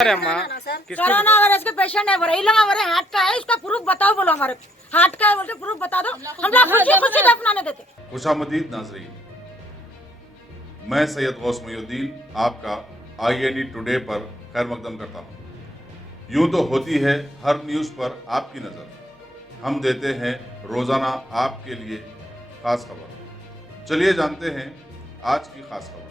Corona virus के patient है, हमारे हार्ट का है, इसका प्रूफ बताओ, बोलो हमारे हार्ट का है, बोलते प्रूफ बता दो, हम लोग खुशी दफनाने देते। खुशामदीद नाज़रीन, मैं सैयद गौस मुहीउद्दीन आपका IND टुडे पर खैर मकदम करता हूँ। यूं तो होती है हर न्यूज़ पर आपकी नज़र, हम देते हैं रोज़ाना आपके लिए खास खबर। चलिए जानते हैं आज की खास खबर।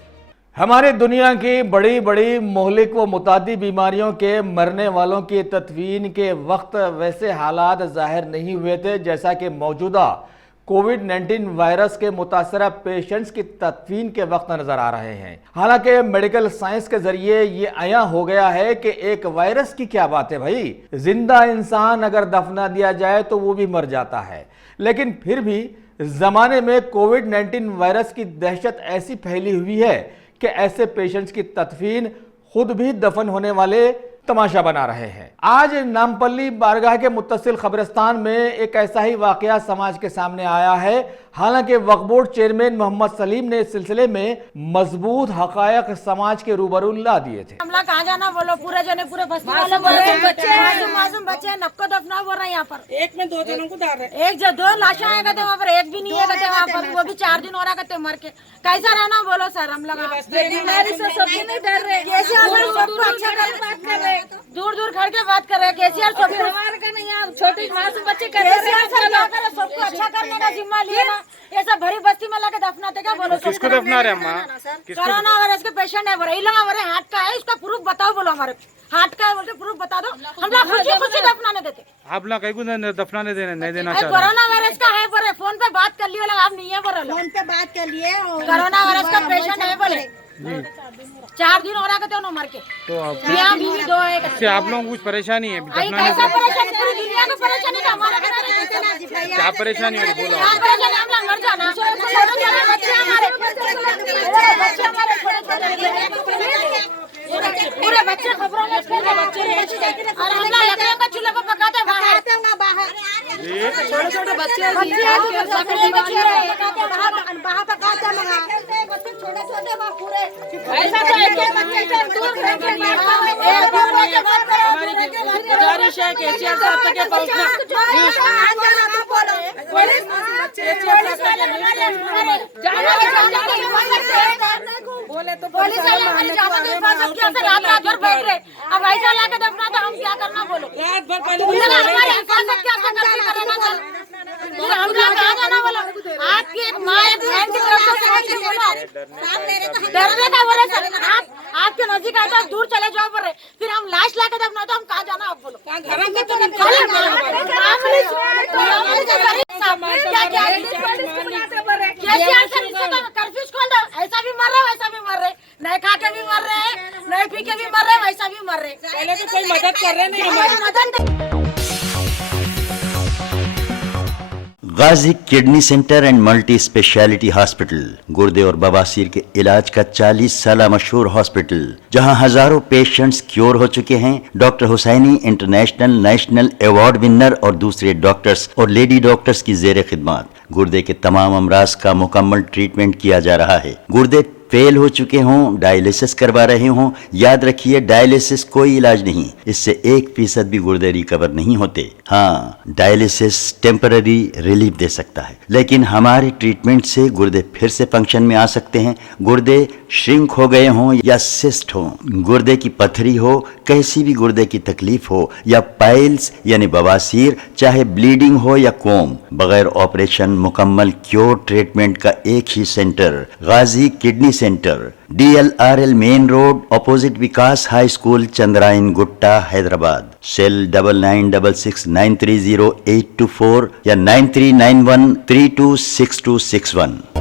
हमारी दुनिया की बड़ी बड़ी मोहलिक व मुतादी बीमारियों के मरने वालों की तदफीन के वक्त वैसे हालात जाहिर नहीं हुए थे जैसा कि मौजूदा कोविड-19 वायरस के मुतासरा पेशेंट्स की तदफीन के वक्त नजर आ रहे हैं। हालांकि मेडिकल साइंस के जरिए ये आया हो गया है कि एक वायरस की क्या बात है भाई, जिंदा इंसान अगर दफना दिया जाए तो वो भी मर जाता है, लेकिन फिर भी जमाने में कोविड-19 वायरस की दहशत ऐसी फैली हुई है कि ऐसे पेशेंट्स की तदफीन खुद भी दफन होने वाले तमाशा बना रहे हैं। आज नामपल्ली बारगाह के मुत्तसिल खबरस्तान में एक ऐसा ही वाकया समाज के सामने आया है। हालांकि वक्फ बोर्ड चेयरमैन मोहम्मद सलीम ने इस सिलसिले में मजबूत हकायक समाज के रूबरू ला दिए थे। हमला कहाँ जाना बोलो, पूरे जने पूरे बस्ती वाले बोल रहे हैं, मासूम बच्चे नक्को दफना बोल रहे हैं। यहाँ पर एक में दो जनों को डाल रहे हैं, एक जो दो लाशें आए करते वहाँ पर, एक भी नहीं है करते वहाँ पर, वो भी 4 दिन हो रहा करते मर के। कैसा रहना बोलो सर, हम लोग नहीं डर रहे, दूर दूर खड़ के बात कर रहे हैं। केसीआर छोटी मासूम बच्चे सबको अच्छा करने का जिम्मा लिया ना, ये सब भरी बस्ती में लाके दफनाते क्या बोलो। किसको दफना रहे हैं? कोरोना वायरस के पेशेंट है, हमारे हार्ट का है, इसका प्रूफ बताओ, बोलो हमारे हार्ट का है, बोलते प्रूफ बता दो, हम लोग खुशी दफनाने देते। आप लोग कहीं को दफनाने नहीं देना चाहते। कोरोना वायरस का है बोले, फोन पे बात कर लिए, आप नहीं है बोले, फोन पे बात कर लिए, कोरोना वायरस का पेशेंट है बोले, 4 दिन हो रहा कहते हो मर के। तो यहाँ भी 2 है, आप लोगों को कुछ परेशानी है? कैसा परेशानी, पूरी दुनिया को परेशानी है, हमारा क्या परेशानी है बोलो। हम लोग मर जाना, बच्चे हमारे पूरे बच्चे खबरों में बच्चे, और हम लोग लकड़ियों का चूल्हे पर पकाते बाहर, छोटे छोटे बच्चे बाहर पकाते छोटे छोटे पूरे ऐसा गुजारिश है केसीआर साहब तक पहुंचना। बोले तो पुलिस वाले हमारी जान की हिफाजत किया, रात भर बैठ रहे, अब ऐसा लाके दफना तो हम क्या करना बोलो। रात भर हमारी हिफाजत क्या करना, हम लोग कहाँ जाना बोलो। आपकी एक माँ एक बहन की तरफ से बोलो, डरने का बोले सर, आपके नजदीक आए तो दूर चले जाओ बोल रहे, फिर हम लाश लाके दफना तो हम कहाँ जाना आप बोलो। कर्फ्यू खोल दो, ऐसा भी मर रहे वैसा भी मर रहे, नहीं खा के भी मर रहे, नहीं पी के भी मर रहे, वैसा भी मर रहे। पहले तो कोई मदद कर रहे नहीं। Ghazi kidney centre and multi speciality hospital, गुर्दे और बवासीर के इलाज का 40 साल मशहूर हॉस्पिटल, जहां हजारों पेशेंट्स क्योर हो चुके हैं। Doctor Husaini international national award winner और दूसरे डॉक्टर्स और लेडी डॉक्टर्स की जेर खिदमत गुर्दे के तमाम अमराज का मुकम्मल ट्रीटमेंट किया जा रहा है। गुर्दे फेल हो चुके हों, डायलिसिस करवा रहे हों, याद रखिए डायलिसिस कोई इलाज नहीं, इससे 1% भी गुर्दे रिकवर नहीं होते। हाँ, डायलिसिस टेम्पररी रिलीफ दे सकता है, लेकिन हमारे ट्रीटमेंट से गुर्दे फिर से फंक्शन में आ सकते हैं। गुर्दे श्रिंक हो गए हों या सिस्ट हो, गुर्दे की पथरी हो, कैसी भी गुर्दे की तकलीफ हो, या पाइल्स यानी बवासीर, चाहे ब्लीडिंग हो या कोम, बगैर ऑपरेशन मुकम्मल क्योर ट्रीटमेंट का एक ही centre, Ghazi kidney centre, DLRL main road, opposite Vikas high school, Chandrayangutta, Hyderabad. Cell 9966930824 या 9391326261।